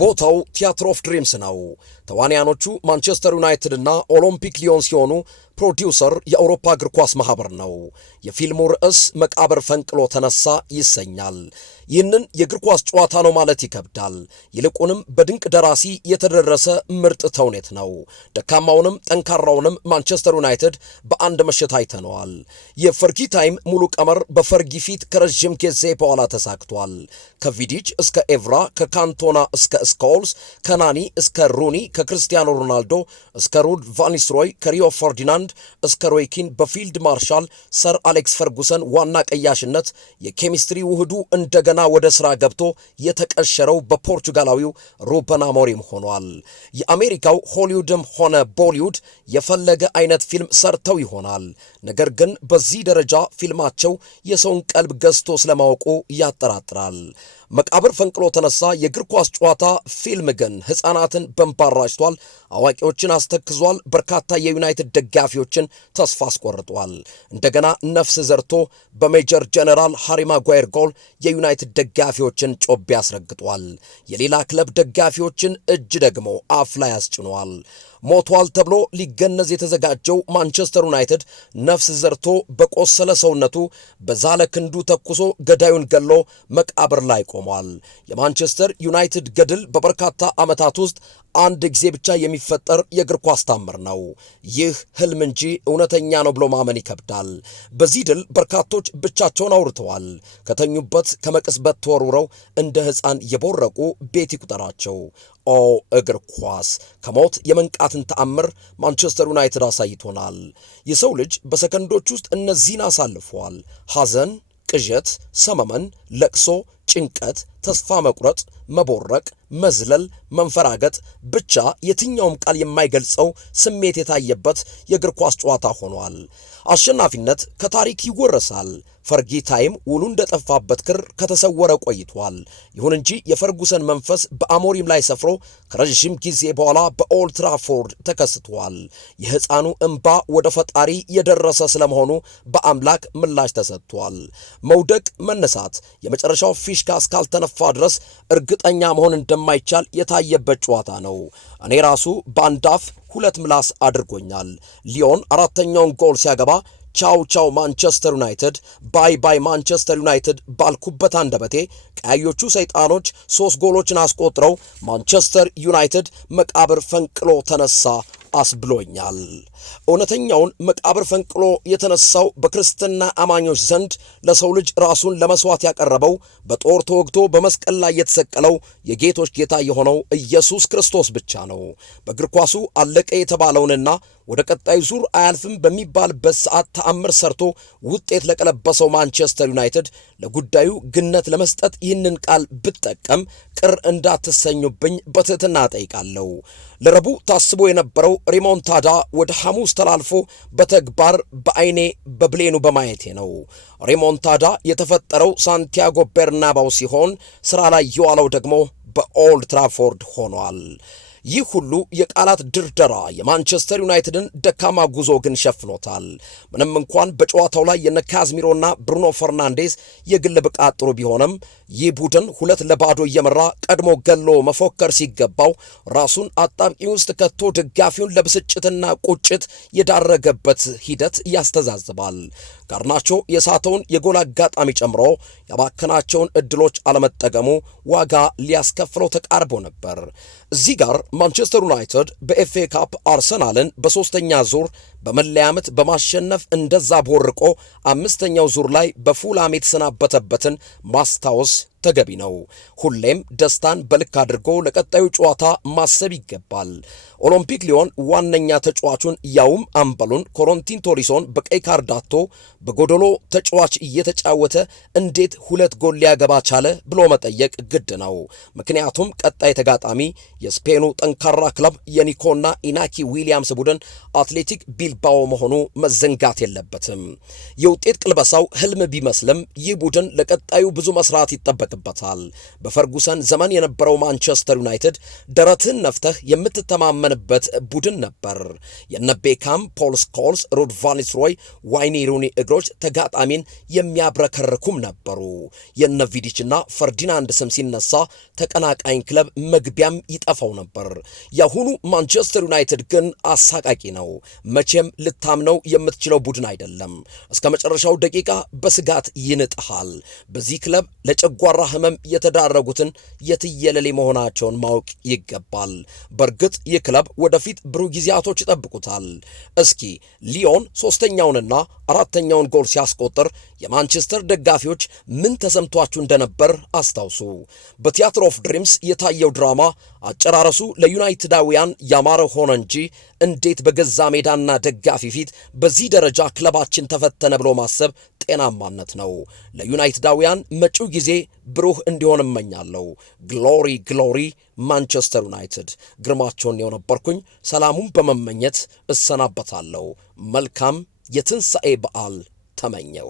ቦታው ቲያትር ኦፍ ድሪምስ ነው። ተዋንያኖቹ ማንቸስተር ዩናይትድ እና ኦሎምፒክ ሊዮን ሲሆኑ ፕሮዲውሰር የአውሮፓ እግር ኳስ ማህበር ነው። የፊልሙ ርዕስ መቃብር ፈንቅሎ ተነሳ ይሰኛል። ይህንን የእግር ኳስ ጨዋታ ነው ማለት ይከብዳል። ይልቁንም በድንቅ ደራሲ የተደረሰ ምርጥ ተውኔት ነው። ደካማውንም ጠንካራውንም ማንቸስተር ዩናይትድ በአንድ ምሽት አይተነዋል። የፈርጊ ታይም ሙሉ ቀመር በፈርጊ ፊት ከረዥም ጊዜ በኋላ ተሳክቷል። ከቪዲች እስከ ኤቭራ፣ ከካንቶና እስከ ስኮልስ፣ ከናኒ እስከ ሩኒ፣ ከክርስቲያኖ ሮናልዶ እስከ ሩድ ቫኒስሮይ፣ ከሪዮ ፈርዲናንድ እስከ ሮይኪን በፊልድ ማርሻል ሰር አሌክስ ፈርጉሰን ዋና ቀያሽነት የኬሚስትሪ ውህዱ እንደገና ወደ ሥራ ገብቶ የተቀሸረው በፖርቹጋላዊው ሩበን አሞሪም ሆኗል። የአሜሪካው ሆሊውድም ሆነ ቦሊውድ የፈለገ አይነት ፊልም ሰርተው ይሆናል። ነገር ግን በዚህ ደረጃ ፊልማቸው የሰውን ቀልብ ገዝቶ ስለማወቁ ያጠራጥራል። መቃብር ፈንቅሎ ተነሳ የእግር ኳስ ጨዋታ ፊልም ግን ሕፃናትን በእንባ አራጭቷል፣ አዋቂዎችን አስተክዟል፣ በርካታ የዩናይትድ ደጋፊዎችን ተስፋ አስቆርጧል። እንደገና ነፍስ ዘርቶ በሜጀር ጀነራል ሃሪ ማጓየር ጎል የዩናይትድ ደጋፊዎችን ጮቤ አስረግጧል። የሌላ ክለብ ደጋፊዎችን እጅ ደግሞ አፍ ላይ አስጭኗል። ሞቷል ተብሎ ሊገነዝ የተዘጋጀው ማንቸስተር ዩናይትድ ነፍስ ዘርቶ በቆሰለ ሰውነቱ በዛለ ክንዱ ተኩሶ ገዳዩን ገሎ መቃብር ላይ ቆሟል። የማንቸስተር ዩናይትድ ገድል በበርካታ ዓመታት ውስጥ አንድ ጊዜ ብቻ የሚፈጠር የእግር ኳስ ታምር ነው። ይህ ህልም እንጂ እውነተኛ ነው ብሎ ማመን ይከብዳል። በዚህ ድል በርካቶች ብቻቸውን አውርተዋል። ከተኙበት ከመቅስበት ተወርውረው እንደ ሕፃን የቦረቁ ቤት ይቁጠራቸው። ኦ እግር ኳስ ከሞት የመንቃትን ተአምር ማንቸስተር ዩናይትድ አሳይቶናል። የሰው ልጅ በሰከንዶች ውስጥ እነዚህን አሳልፏል። ሐዘን፣ ቅዠት፣ ሰመመን፣ ለቅሶ፣ ጭንቀት፣ ተስፋ መቁረጥ፣ መቦረቅ፣ መዝለል፣ መንፈራገጥ፣ ብቻ የትኛውም ቃል የማይገልጸው ስሜት የታየበት የእግር ኳስ ጨዋታ ሆኗል። አሸናፊነት ከታሪክ ይወረሳል። ፈርጊ ታይም ውሉ እንደጠፋበት ክር ከተሰወረ ቆይቷል። ይሁን እንጂ የፈርጉሰን መንፈስ በአሞሪም ላይ ሰፍሮ ከረዥም ጊዜ በኋላ በኦልድ ትራፎርድ ተከስቷል። የሕፃኑ እንባ ወደ ፈጣሪ የደረሰ ስለመሆኑ በአምላክ ምላሽ ተሰጥቷል። መውደቅ፣ መነሳት፣ የመጨረሻው ፊሽካ እስካልተነፋ ድረስ እርግጠኛ መሆን እንደማይቻል የታየበት ጨዋታ ነው። እኔ ራሱ በአንድ አፍ ሁለት ምላስ አድርጎኛል። ሊዮን አራተኛውን ጎል ሲያገባ ቻው ቻው ማንቸስተር ዩናይትድ፣ ባይ ባይ ማንቸስተር ዩናይትድ ባልኩበት አንደበቴ ቀያዮቹ ሰይጣኖች 3 ጎሎችን አስቆጥረው ማንቸስተር ዩናይትድ መቃብር ፈንቅሎ ተነሳ አስብሎኛል። እውነተኛውን መቃብር ፈንቅሎ የተነሳው በክርስትና አማኞች ዘንድ ለሰው ልጅ ራሱን ለመስዋዕት ያቀረበው በጦር ተወግቶ በመስቀል ላይ የተሰቀለው የጌቶች ጌታ የሆነው ኢየሱስ ክርስቶስ ብቻ ነው። በእግር ኳሱ አለቀ የተባለውንና ወደ ቀጣዩ ዙር አያልፍም በሚባልበት ሰዓት ተአምር ሰርቶ ውጤት ለቀለበሰው ማንቸስተር ዩናይትድ ለጉዳዩ ግነት ለመስጠት ይህንን ቃል ብጠቀም ቅር እንዳትሰኙብኝ በትህትና ጠይቃለሁ። ለረቡዕ ታስቦ የነበረው ሪሞንታዳ ወደ ሐሙስ ተላልፎ በተግባር በአይኔ በብሌኑ በማየቴ ነው። ሪሞንታዳ የተፈጠረው ሳንቲያጎ ቤርናባው ሲሆን ስራ ላይ የዋለው ደግሞ በኦልድ ትራፎርድ ሆኗል። ይህ ሁሉ የቃላት ድርደራ የማንቸስተር ዩናይትድን ደካማ ጉዞ ግን ሸፍኖታል። ምንም እንኳን በጨዋታው ላይ የነ ካዝሚሮና ብሩኖ ፈርናንዴዝ የግል ብቃት ጥሩ ቢሆንም ይህ ቡድን 2-0 እየመራ ቀድሞ ገሎ መፎከር ሲገባው ራሱን አጣብቂኝ ውስጥ ከቶ ደጋፊውን ለብስጭትና ቁጭት የዳረገበት ሂደት ያስተዛዝባል። ጋርናቾ የሳተውን የጎል አጋጣሚ ጨምሮ ያባከናቸውን እድሎች አለመጠቀሙ ዋጋ ሊያስከፍለው ተቃርቦ ነበር። እዚህ ጋር ማንቸስተር ዩናይትድ በኤፍኤ ካፕ አርሰናልን በሶስተኛ ዙር በመለያ ምት በማሸነፍ እንደዛ ቦርቆ አምስተኛው ዙር ላይ በፉላም የተሰናበተበትን ማስታወስ ተገቢ ነው። ሁሌም ደስታን በልክ አድርጎ ለቀጣዩ ጨዋታ ማሰብ ይገባል። ኦሎምፒክ ሊዮን ዋነኛ ተጫዋቹን ያውም አምበሉን ኮረንቲን ቶሊሶን በቀይ ካርድ አጥቶ በጎዶሎ ተጫዋች እየተጫወተ እንዴት 2 ጎል ሊያገባ ቻለ ብሎ መጠየቅ ግድ ነው። ምክንያቱም ቀጣይ ተጋጣሚ የስፔኑ ጠንካራ ክለብ የኒኮና ኢናኪ ዊሊያምስ ቡድን አትሌቲክ ቢልባኦ መሆኑ መዘንጋት የለበትም። የውጤት ቅልበሳው ህልም ቢመስልም ይህ ቡድን ለቀጣዩ ብዙ መስራት ይጠበቅበታል። በፈርጉሰን ዘመን የነበረው ማንቸስተር ዩናይትድ ደረትን ነፍተህ የምትተማመንበት ቡድን ነበር። የነ ቤካም፣ ፖል ስኮልስ፣ ሩድ ቫን ኒስተልሮይ፣ ዋይኒ ሩኒ እግሮች ተጋጣሚን የሚያብረከርኩም ነበሩ። የነ ቪዲችና ፈርዲናንድ ስም ሲነሳ ተቀናቃኝ ክለብ መግቢያም ይጠፋው ነበር። የአሁኑ ማንቸስተር ዩናይትድ ግን አሳቃቂ ነው። መቼም ልታምነው የምትችለው ቡድን አይደለም። እስከ መጨረሻው ደቂቃ በስጋት ይንጥሃል። በዚህ ክለብ ለጨጓራ ህመም የተዳረጉትን የትየለሌ መሆናቸውን ማወቅ ይገባል። በእርግጥ ይህ ክለብ ወደፊት ብሩህ ጊዜያቶች ይጠብቁታል። እስኪ ሊዮን ሶስተኛውንና አራተኛውን ጎል ሲያስቆጥር የማንቸስተር ደጋፊዎች ምን ተሰምቷችሁ እንደነበር አስታውሱ። በቲያትር ኦፍ ድሪምስ የታየው ድራማ አጨራረሱ ለዩናይትዳውያን ያማረ ሆነ እንጂ እንዴት በገዛ ሜዳና ደጋፊ ፊት በዚህ ደረጃ ክለባችን ተፈተነ ብሎ ማሰብ ጤናማነት ነው። ለዩናይትዳውያን መጪው ጊዜ ብሩህ እንዲሆን እመኛለሁ። ግሎሪ ግሎሪ ማንቸስተር ዩናይትድ። ግርማቸውን የነበርኩኝ ሰላሙን በመመኘት እሰናበታለሁ። መልካም የትንሣኤ በዓል ተመኘሁ።